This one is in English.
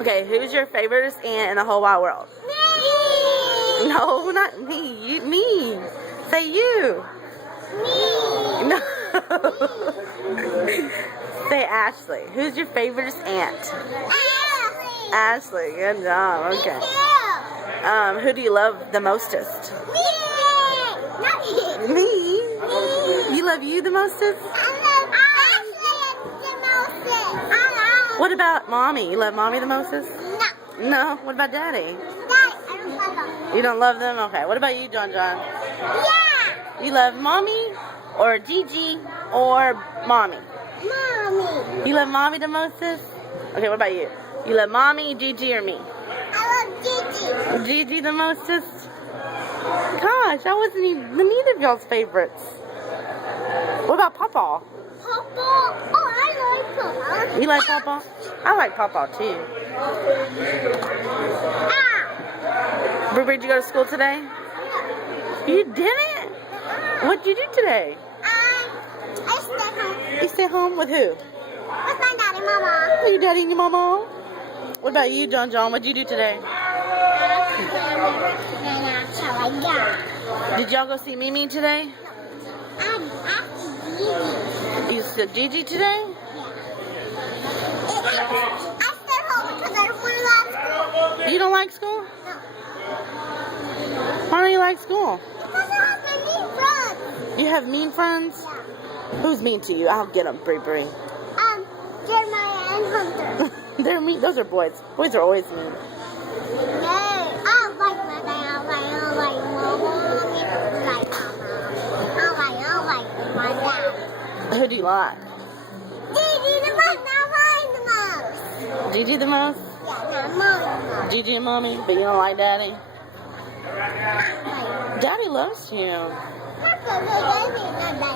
Okay, who's your favorite ant in the whole wide world? Me. No, not me. You, me. Say you. Me. No. Say Ashley. Who's your favorite ant? Ashley. Ashley. Good job. Okay. Me too. Who do you love the mostest? Me. Not me. Me. You love you the mostest? I love Ashley the most. I love. What about mommy? You love mommy the mostest? No. No. What about daddy? Dad, I don't love them. You don't love them? Okay. What about you, John John? Yeah. You love mommy or Gigi or mommy? Mommy. You love mommy the mostest? Okay, what about you? You love mommy, Gigi, or me? I love Gigi. Gigi the mostest? Gosh, that wasn't even neither of y'all's favorites. What about Pawpaw? Papa. Oh, I like Papa. You like Pawpaw? I like Pawpaw too. Ah. Brie, did you go to school today? You didn't? What'd you do today? I stay home You stayed home with who? with my daddy, mama. Your daddy and your mama? What about you, John John? What'd you do today? Did y'all go see Mimi today? You saw Gigi today? I stayed home because I don't want to school. You don't like school? No. Why don't you like school? Because I have my new friends. You have mean friends? Yeah. Who's mean to you? I'll get them, Brie. Jeremiah and Hunter. They're mean. Those are boys. Boys are always mean. Yay. I like my dad. I like mama. I like mama. I like my dad. Who do you like? Gigi the most. Not mine the most. Gigi the most? Yeah, not mine the most. Gigi and mommy, but you don't like daddy? Like, Daddy loves you. not the baby, not the